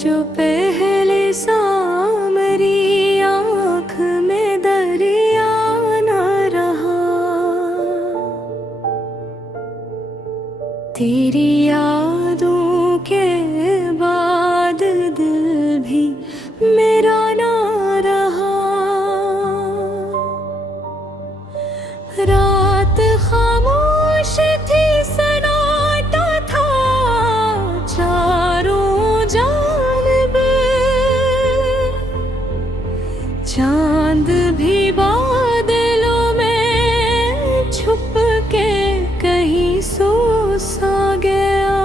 जो पहले सामरी आँख में दरिया न रहा, तेरी यादों के बाद दिल भी मेरा ना रहा। रात खामोश थी, सन्नाटा था चारों जानिब, चांद भी बादलों में छुप के कहीं सो सा गया।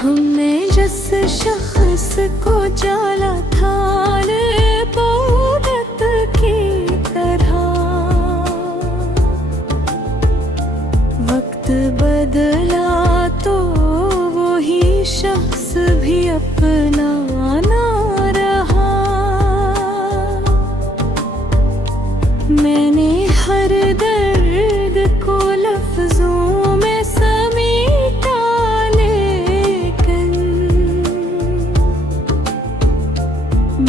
हमने जिस शख्स को जाला था पूरत की तरह, वक्त बदला तो वही शख्स भी अपना ना रहा। मैंने हर दर्द को लफ्जों में समेटा, लेकिन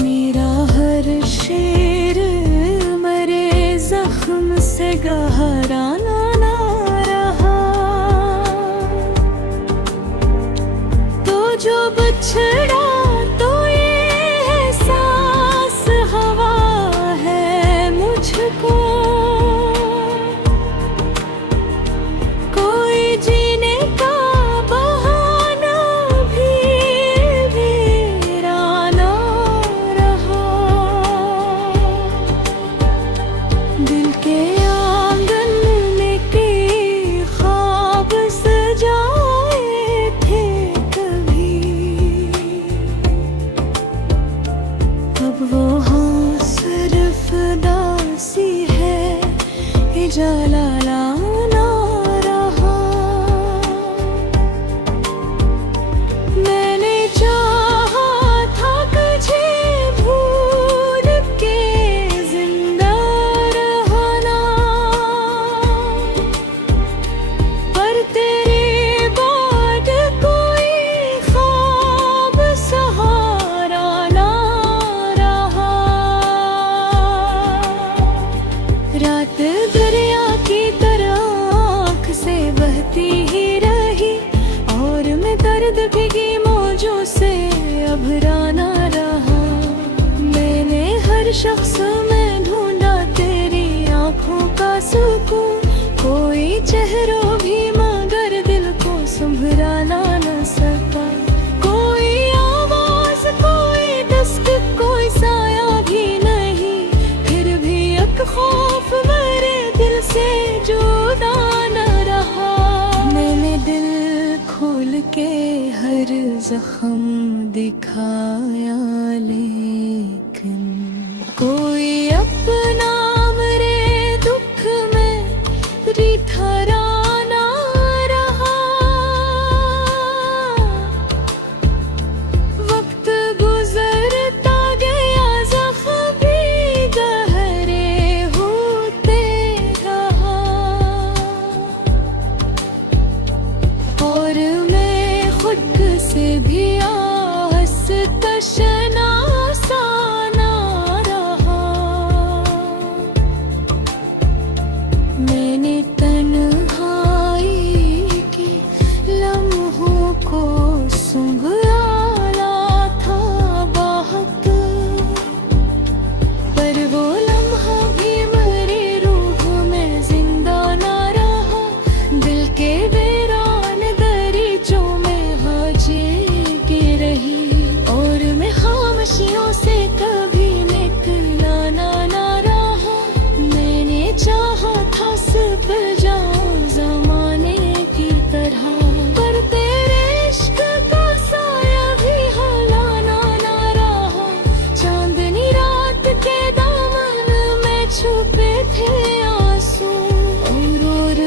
मेरा हर शेर मरे जख्म से गहरा ना रहा। तो जो बिछड़ा तो ये एहसास हवा है मुझको, कोई जीने का बहाना भी मेरा ना रहा। दिल के आंगन में के ख्वाब सजाए थे कभी, अब वो हाँ सिर्फ दासी है, इजाला लाना रहा। मैंने चाहा था तुझे भूल के जिंदा रहना, पर तेरे बाद कोई ख्वाब सहारा ना रहा। रात दरिया की तरह आँख से बहती ही रही, और मैं दर्द भीगी मौजों से अभरा ना रहा। मैंने हर शख्स में ढूंढा तेरी आँखों का सुकून, कोई चेहरों भी मगर दिल को संभरा ना सका। कोई आवाज, कोई दस्त, कोई साया भी नहीं, फिर भी एक खौफ मेरे दिल से जुदा न रहा। मैंने दिल खोल के हर जख्म दिखाया, लेकिन कोई अपना मेरे दुख में रिठरा ना रहा। वक्त गुजरता गया, ज़ख्म भी गहरे होते रहा, और मैं खुद से भी आहिस्ता शनासा ना रहा। मैंने तन्हाई के लम्हों को संभाला था बहुत, पर वो लम्हा भी मेरी रूह में जिंदा ना रहा। दिल के वीरान दरीचों में हाजे के रही, और मैं खामोशियों से कभी निकला ना रहा। मैंने चाहा था सब जाऊं जमाने की तरह, पर तेरे इश्क का साया भी हलाना ना रहा। चांदनी रात के दामन में छुपे थे आंसू, और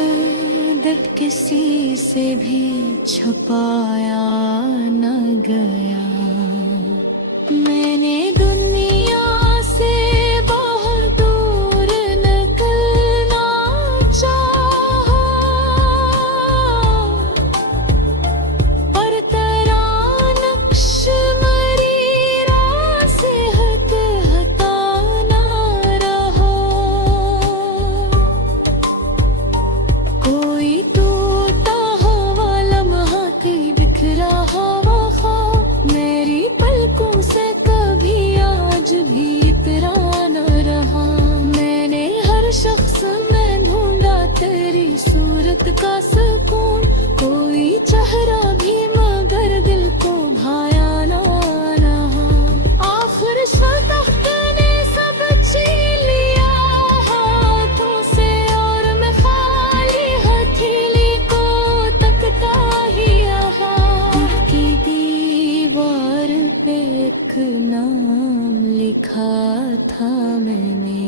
दर्द किसी से भी छुपाया न गया। मैंने दुनिया से बहुत दूर निकलना चाहा, पर तराना देखा था मैंने,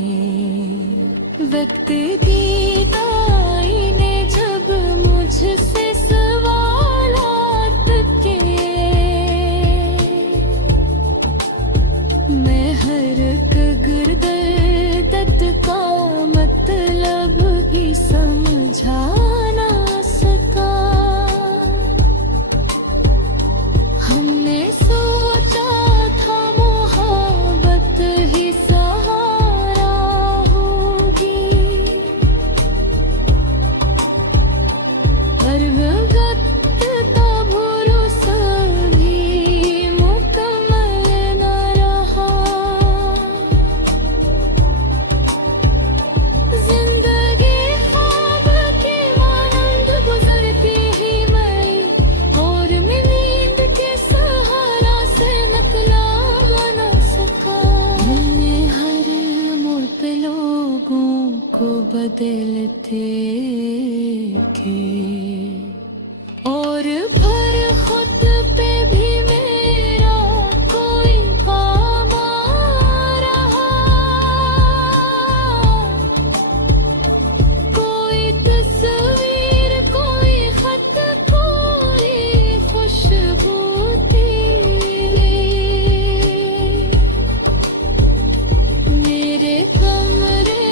वक्त बीताई ने जब मुझसे सवालात किए, मैं हर गिरदत का मतलब भी समझा ना सका। हमने सोचा था मोहब्बत ही सहारा होगी, पर वक्त का भरोसा भी मुकम्मल न रहा। जिंदगी ख्वाब की मानंद गुजरती ही मई, और मैं नींद के सहारा से निकला न सका। मैंने हर मोड़ पे लोगों को बदलते के, और पर खुद पे भी मेरा कोई काम रहा। कोई तस्वीर, कोई खत, कोई खुशबू तेरी, मेरे कमरे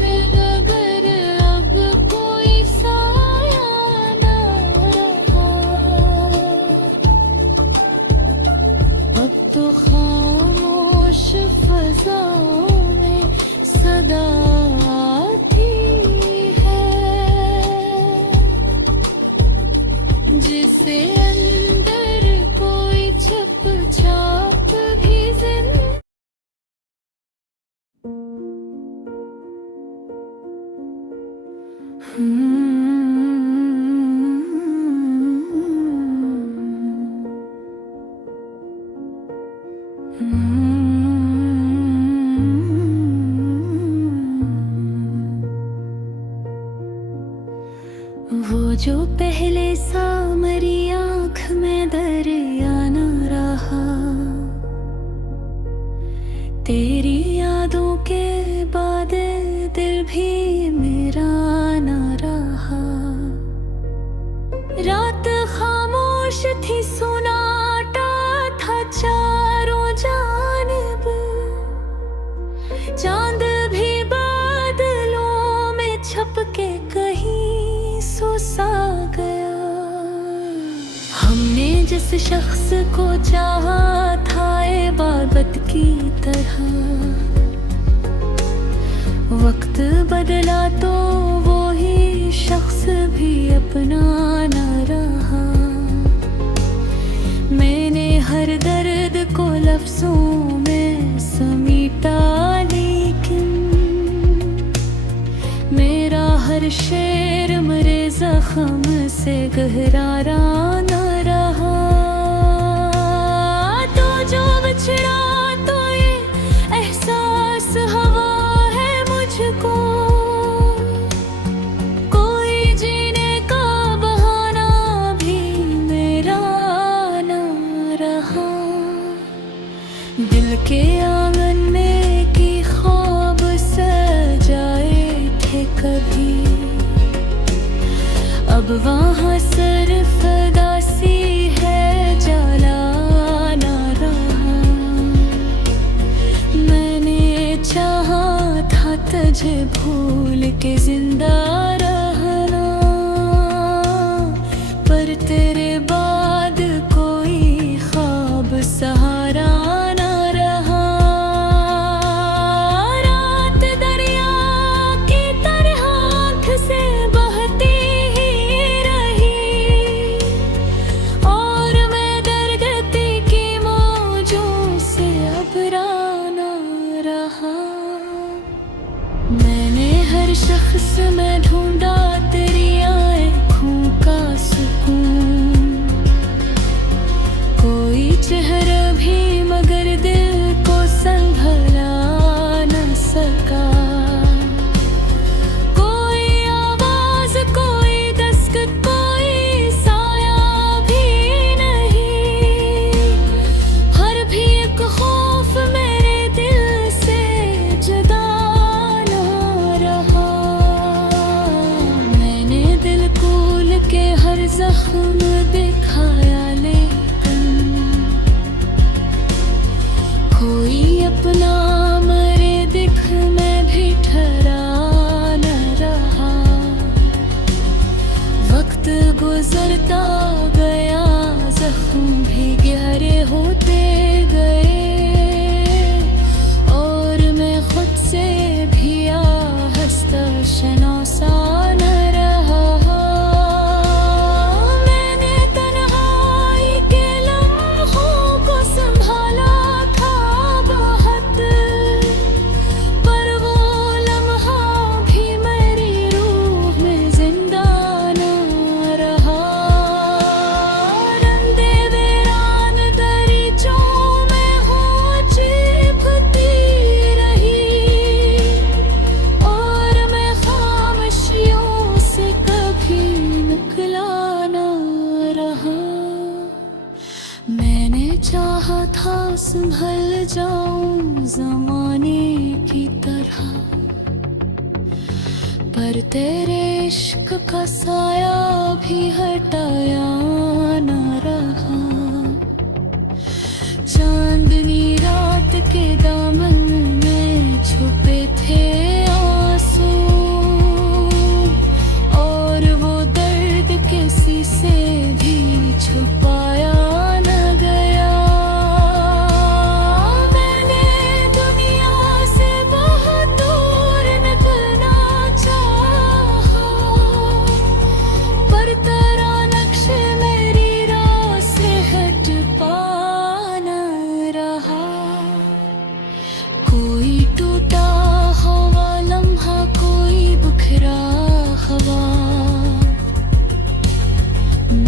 में अगर अब कोई साया न रहा। अब तो खामोश फज़ाओं में सदा आती है, जिसे अंदर कोई छप छाप भी वो जो पहले सामरी आँख में दरिया न रहा, तेरी यादों के बाद दिल भी मेरा न रहा। रात खामोश थी, सुनाटा था चारों जानिब, चांद भी बादलों में छप के कहीं सो सा गया। हमने जिस शख्स को चाहा था इबादत की तरह, वक्त बदला तो वो ही शख्स भी अपना न रहा। मैंने हर दर्द को लफ्जों में समीटा, लेकिन मेरा हर शेर मेरे जख्म से गहरा न रहा। तो जो बिछड़ा तो ये एहसास हवा है मुझको, कोई जीने का बहाना भी मेरा न रहा। दिल के आंगन में की ख्वाब सजाए थे कभी, अब वहाँ सिर्फ दासी है, जाला न रहा। मैंने चाहा था तुझे भूल के जिंदा रहना, पर तेरे बाद कोई ख्वाब सहारा न रहा। रात दरिया की तरह आँख से बहती ही रही, और मैं दरगती की मौजों से अबरा न रहा। मैंने हर शख्स में ढूंढा तेरी आँखों का सुकून, कोई चेहरा भी मगर दिल को संभला न सका। कोई आवाज, कोई दस्तक, कोई साया भी नहीं, हर भी एक खौफ मेरे दिल कोई अपना मरे दिख में भी ठहरा न रहा। वक्त गुजरता गया, जख्म भी गहरे होते गए, और मैं खुद से भी आहस्ता शनासा न रहा। मैंने तन्हाई के लम्हों को संभाला था बहुत, पर वो लम्हा भी मेरी रूह में जिंदा न रहा। रंदे वीरान दरीचों में हूँ चिपकती रही, और मैं खामोशियों से कभी निकला न रहा। मैंने चाहा था संभल जाऊं ज़माने की तरह, पर तेरे इश्क का साया भी हटाया न रहा। चांदनी रात के दामन में छुपे थे आंसू, और वो दर्द किसी से भी छुपाया न गया। मैंने दुनिया से बहुत दूर निकलना चाहा, पर तेरा नक्श मेरी राह से हट पा न रहा। कोई टूटा हुआ लम्हा, कोई बिखरा हवा,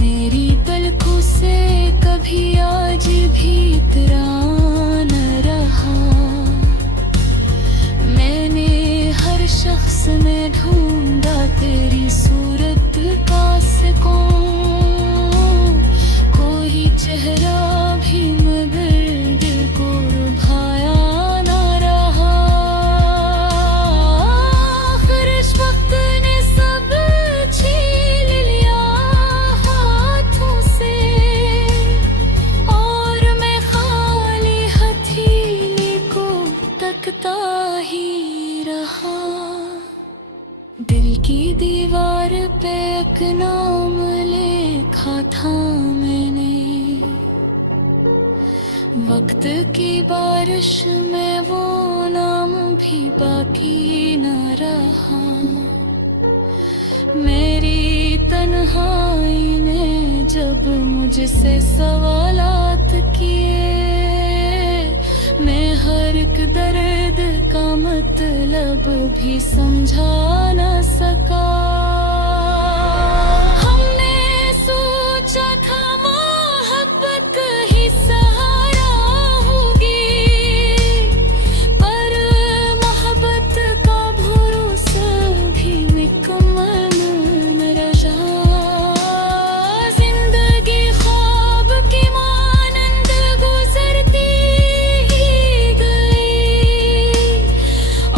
मेरी पलकों से कभी आज भी इतरा न रहा। मैंने हर शख्स में ढूंढा तेरी सूरत का सुकून, कोई चेहरा भी मगर दिल को लुभाया न रहा। आखिर इस वक्त ने सब छीन लिया हाथों से, और मैं खाली हथेली को तकता ही रहा। दिल की दीवार पे एक नाम लिखा था मैंने, वक्त की बारिश में वो नाम भी बाकी न रहा। मेरी तन्हाई ने जब मुझसे सवालात किए, मैं हर एक दर्द का मतलब भी समझा न सका। हमने सोचा था मोहब्बत ही सहारा होगी, पर मोहब्बत का भरोसा भी मुकम्मल न रहा। जिंदगी ख्वाब की मानंद गुजरती ही गई,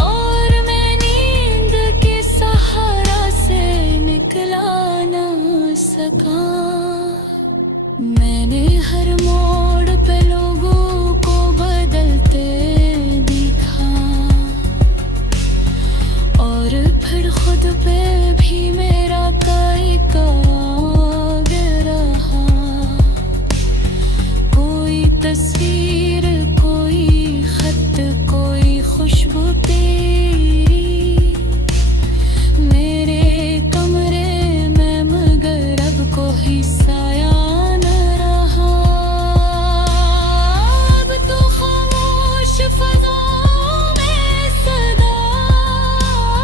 और मैं नींद के सहारा से निकला न सका। मैंने हर मोड़ पे लोगों को बदलते देखा, और फिर खुद पे भी मेरा काई काग रहा। कोई तस्वीर, कोई खत, कोई खुशबू तेरी मेरे कमरे में, मगर अब कोई साया न रहा। अब तो खामोश फज़ाओं में सदा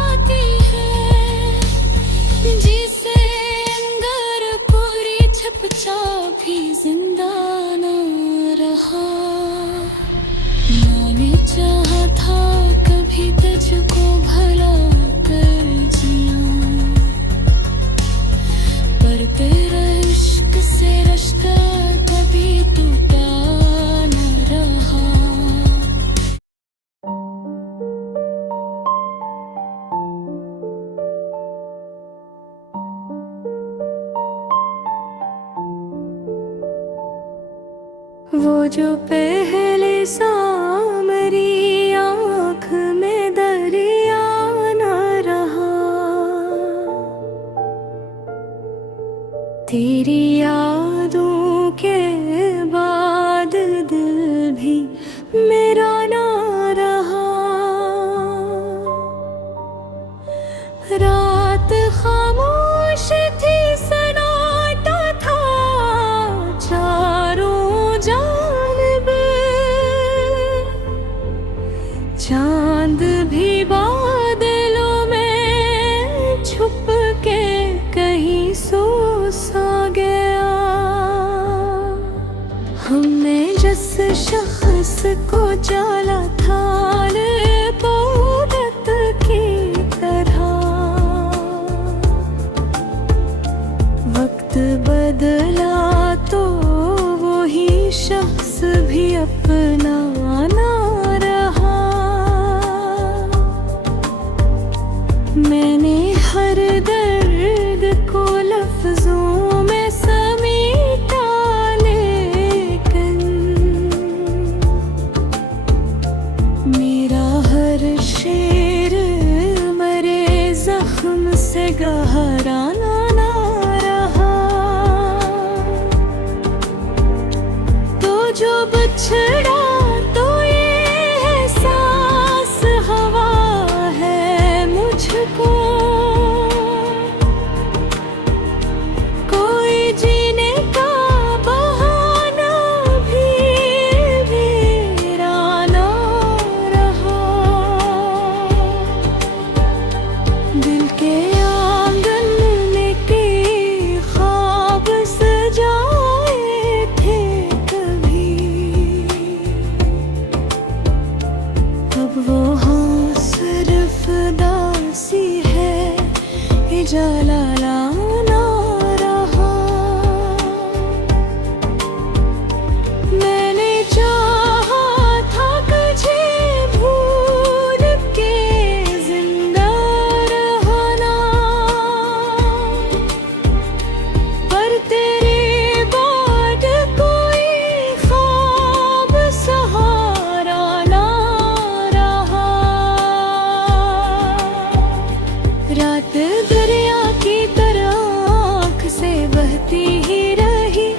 आती है, जिसे अंदर पूरी छपचा भी जिंदा न रहा। मैंने चाहा था कभी तुझको भला कर जिया, पर तेरा इश्क से रिश्ता कभी टूटा न रहा। वो जो पहले सांस तेरी यादों के बाद दिल भी मेरा ना रहा। रात खामोश थी, सन्नाटा था चारों जानिब। चांद भी बादलों में छुप के कहीं सो सा गया। हमने जिस शख्स को जाना था पूरत की तरह, वक्त बदला तो वही शख्स भी अपना ना रहा। मैंने हर दर्द को लफ्जों में समेटा, लेकिन मेरा हर शेर मरे जख्म से गहरा ना रहा। तो जो बिछड़ा तो ये एहसास हवा है मुझको। कोई जीने का बहाना भी मेरा ना रहा। दिल के आंगन में के ख्वाब सजाए थे कभी, अब वो हाँ सिर्फ दासी है, इजाला लाना रहा। मैंने चाहा था तुझे भूल के जिंदा रहना, पर तेरे बाद कोई ख्वाब सहारा ना रहा। रात दरिया की तरह आँख से बहती ही रही,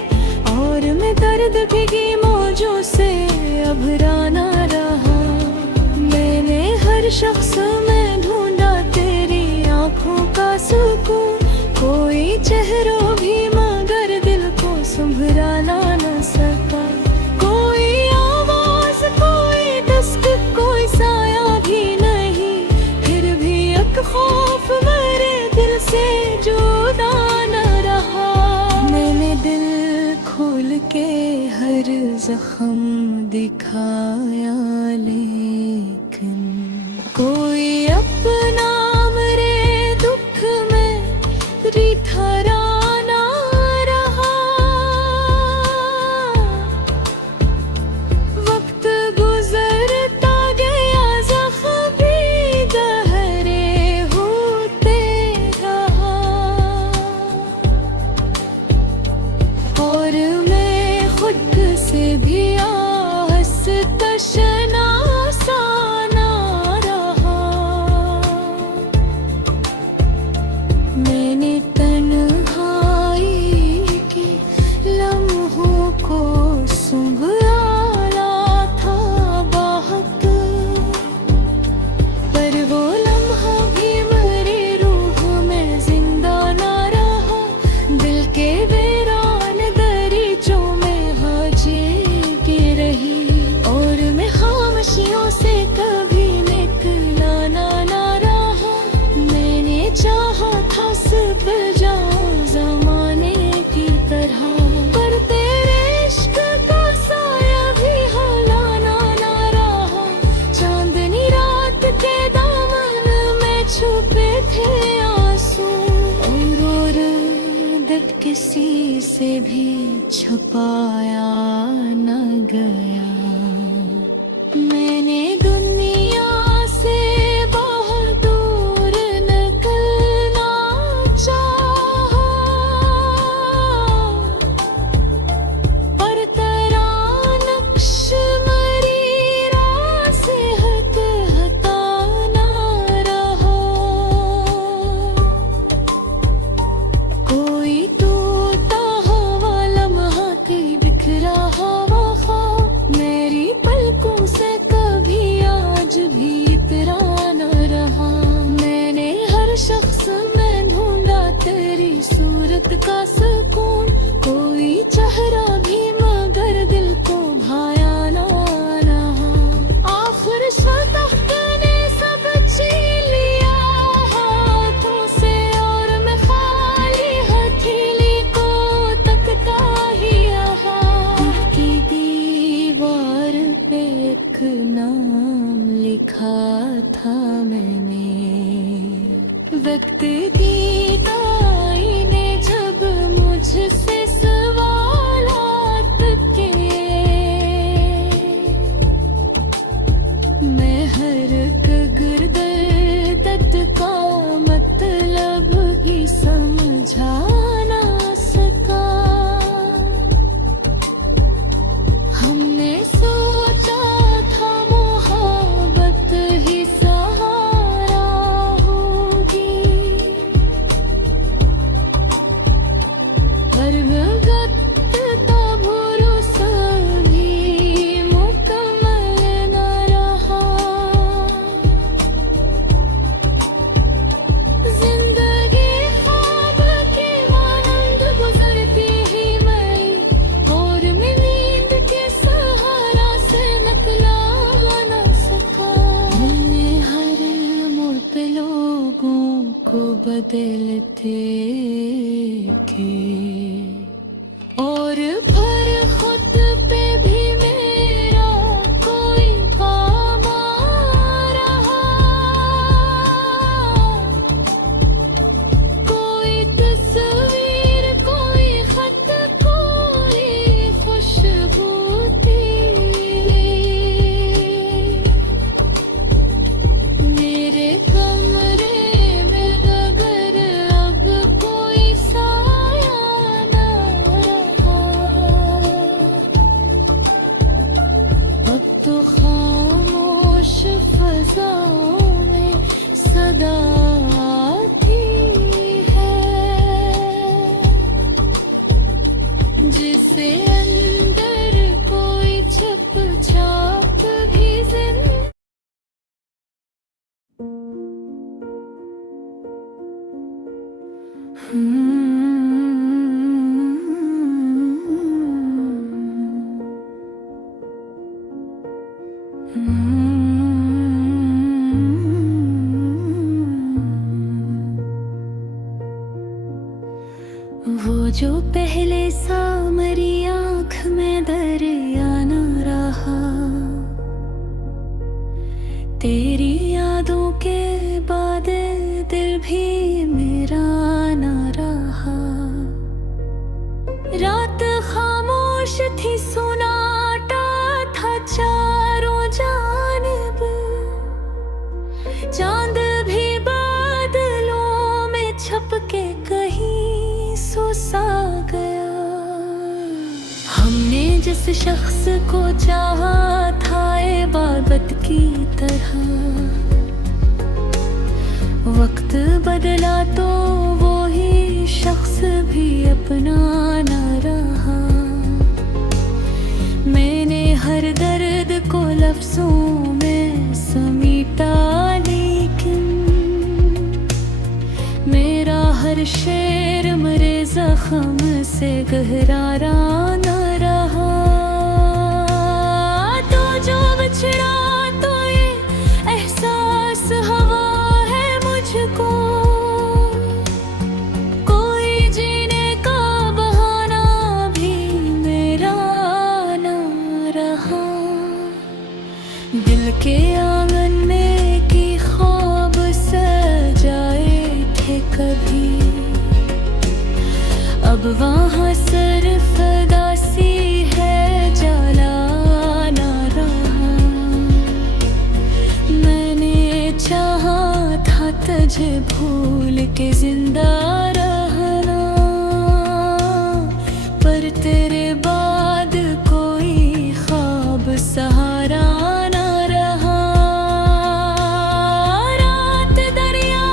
और मैं दर्द भीगी मौजों से अभरा ना रहा। मैंने हर शख्स में ढूंढा तेरी आँखों का सुकून, कोई चेहरों भी मगर दिल को संभरा ना सका। कोई आवाज, कोई दस्तक, कोई साया भी नहीं, फिर भी एक खौफ मेरे दिल से जुदा न रहा। मैंने दिल खोल के हर जख्म दिखाया, लेकिन कोई अपना मेरे दुख में रिठरा ना रहा। वक्त गुजरता गया, जख्म भी गहरे होते रहा, और मैं खुद से भी आहिस्ता शनासा ना रहा। मैंने तन्हाई के लम्हों को संभाला था बहुत, पर वो लम्हा भी मेरी रूह में जिंदा ना रहा। दिल के वीरान दरीचों में हाजी की रही, और मैं खामोशियों से कभी निकला ना रहा। मैंने चाहा था सब जाऊं जमाने की तरह, पर तेरे इश्क का साया भी हौलाना ना रहा। चांदनी रात के दामन में छुपे थे आंसू, और दर्द किसी से भी छुपाया न गया। मैंने दुनिया से बहुत दूर निकलना चाहा, पर तेरा नक्श मेरी राह से हटाना रहा। कोई टूट देखा था मैंने। वक्त बीताई ने जब मुझसे सवालात किए, मैं हर गिरदत का मतलब भी समझा ना सका। हमने सोचा था मोहब्बत ही सहारा होगी, पर वक्त का भरोसा भी मुकम्मल न रहा। जिंदगी ख्वाब के मानंद गुजरती ही मई, और मैं नींद के सहारा से निकला न सका। मैंने हर मोड़ पे लोगों को बदलते के, और फिर खुद पे भी मेरा कोई काम आ रहा। कोई तस्वीर, कोई खत, कोई खुशबू तेरी, मेरे कमरे में अगर अब कोई साया न रहा। अब तो खामोश फज़ाओं में सदा आती है, जिसे अंदर कोई छुप छाप भी वो जो पहले सा मेरी आँख में दरिया न रहा। तेरी यादों के बाद दिल भी मेरा न रहा। रात खामोश थी, सुनाटा था चारों जानिब, चांद भी बादलों में छप के कहीं सो सा गया। हमने जिस शख्स को चाहा था इबादत की तरह, वक्त बदला तो वो ही शख्स भी अपना न रहा। मैंने हर दर्द को लफ्जों में समीटा, लेकिन मेरा हर शेर मेरे जख्म से गहरा न रहा। तो जो बिछड़ा तो ये एहसास हवा है मुझको, कोई जीने का बहाना भी मेरा न रहा। दिल के आंगन में की ख्वाब सजाए थे कभी, अब वहाँ सिर्फ दासी है, जाला न रहा। मैंने चाहा था तुझे भूल के जिंदा रहना, पर तेरे बाद कोई ख्वाब सहारा न रहा। रात दरिया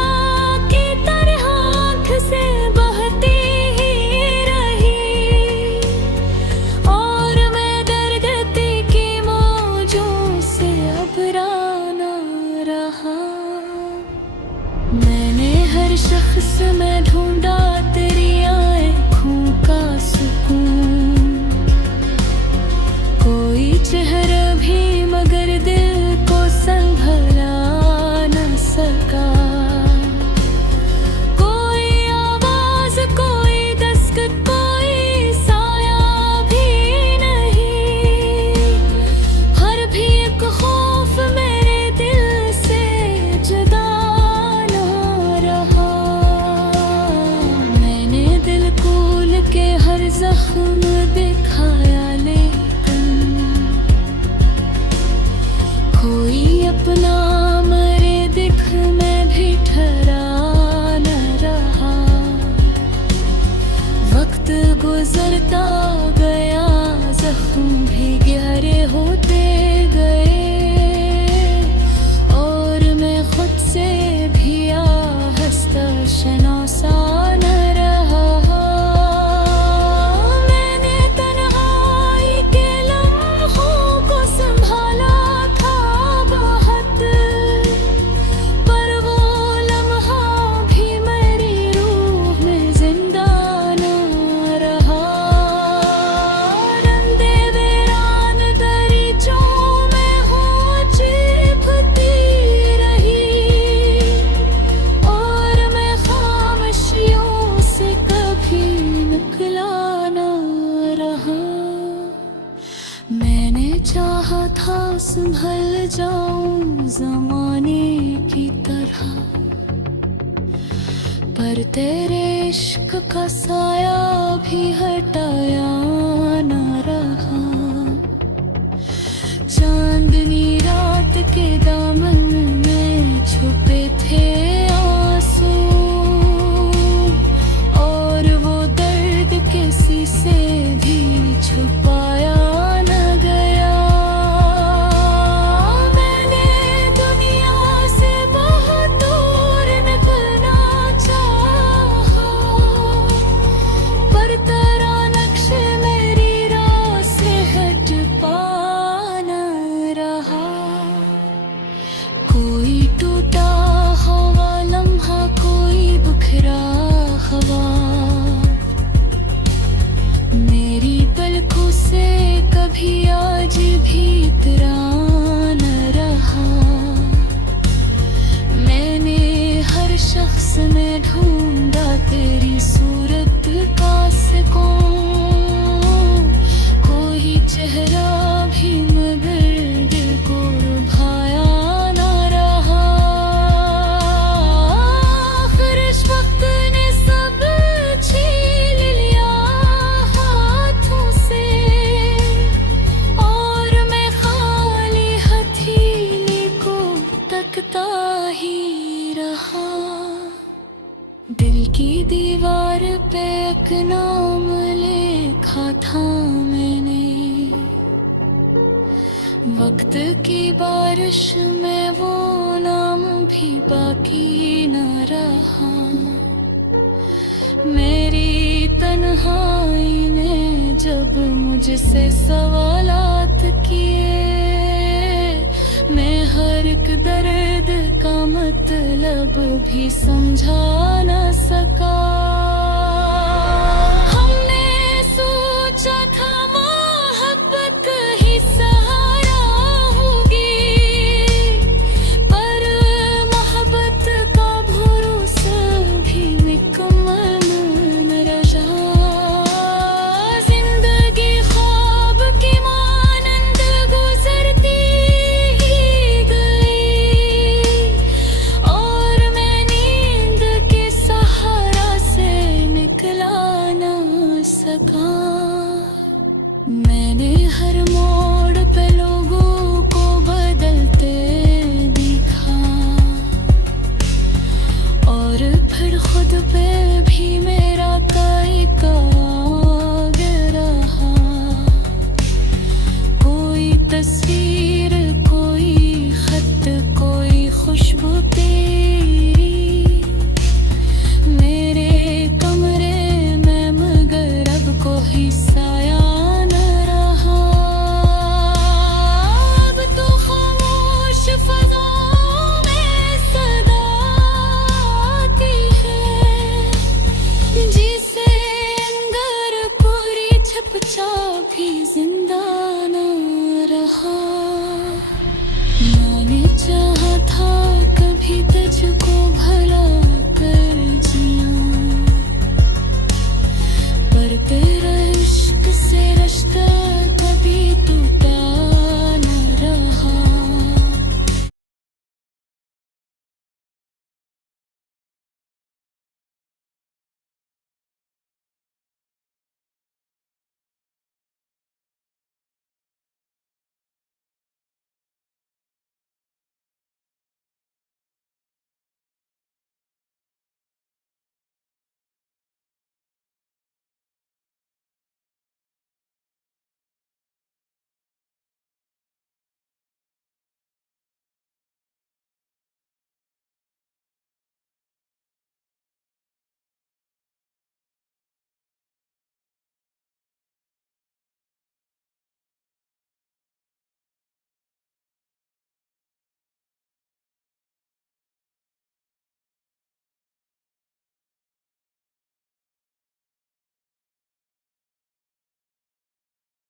की तरह आँख से बहती ही रही, और मैं दर्द की मौजों से घबरा न रहा। मैंने हर शख्स में ढूंढा तेरी आँखों का सुकून, कोई चेहरा भी मगर दिल को संभला न सका। कोई आवाज, कोई दस्तक, कोई साया भी नहीं, हर भी एक खौफ मेरे दिल दिखाया, लेकिन कोई अपना मेरे दिख में भी ठहरा न रहा। वक्त गुजरता गया, जख्म भी गहरे होते गए, और मैं खुद से भी आहिस्ता शनासा न रहा। मैंने तन्हाई के लम्हों को संभाला था बहुत, पर वो लम्हा भी मेरी रूह में जिंदा न रहा। रंदे वीरान दरीचों में हूँ चिपती रही, और मैं खामोशियों से कभी निकला न रहा। मैंने चाहा था संभल जाऊं जमाने की तरह, पर तेरे इश्क का साया भी हटाया न रहा। चांदनी रात के दामन में छुपे थे आंसू, और वो दर्द किसी से भी छुपाया न गया। मैंने दुनिया से बहुत दूर निकलना चाहा, पर तेरा नक्श मेरी राह से हट पा न रहा। कोई टूटा हुआ लम्हा, कोई बिखरा हवा, मेरी पलकों से कभी आज भी इतरा न रहा। मैंने हर शख्स में ढूंढा तेरी सूरत का सुकून, कोई चेहरा भी मगर दिल को लुभाया न रहा। आखिर इस वक्त ने सब छीन लिया हाथों से, और मैं खाली हथेली को तकता ही रहा। दिल की दीवार पे एक नाम लिखा था मैंने, वक्त की बारिश में वो नाम भी बाकी न रहा। मेरी तन्हाई ने जब मुझसे सवालात किए, मैं हर एक दर्द का का मतलब भी समझा न सका।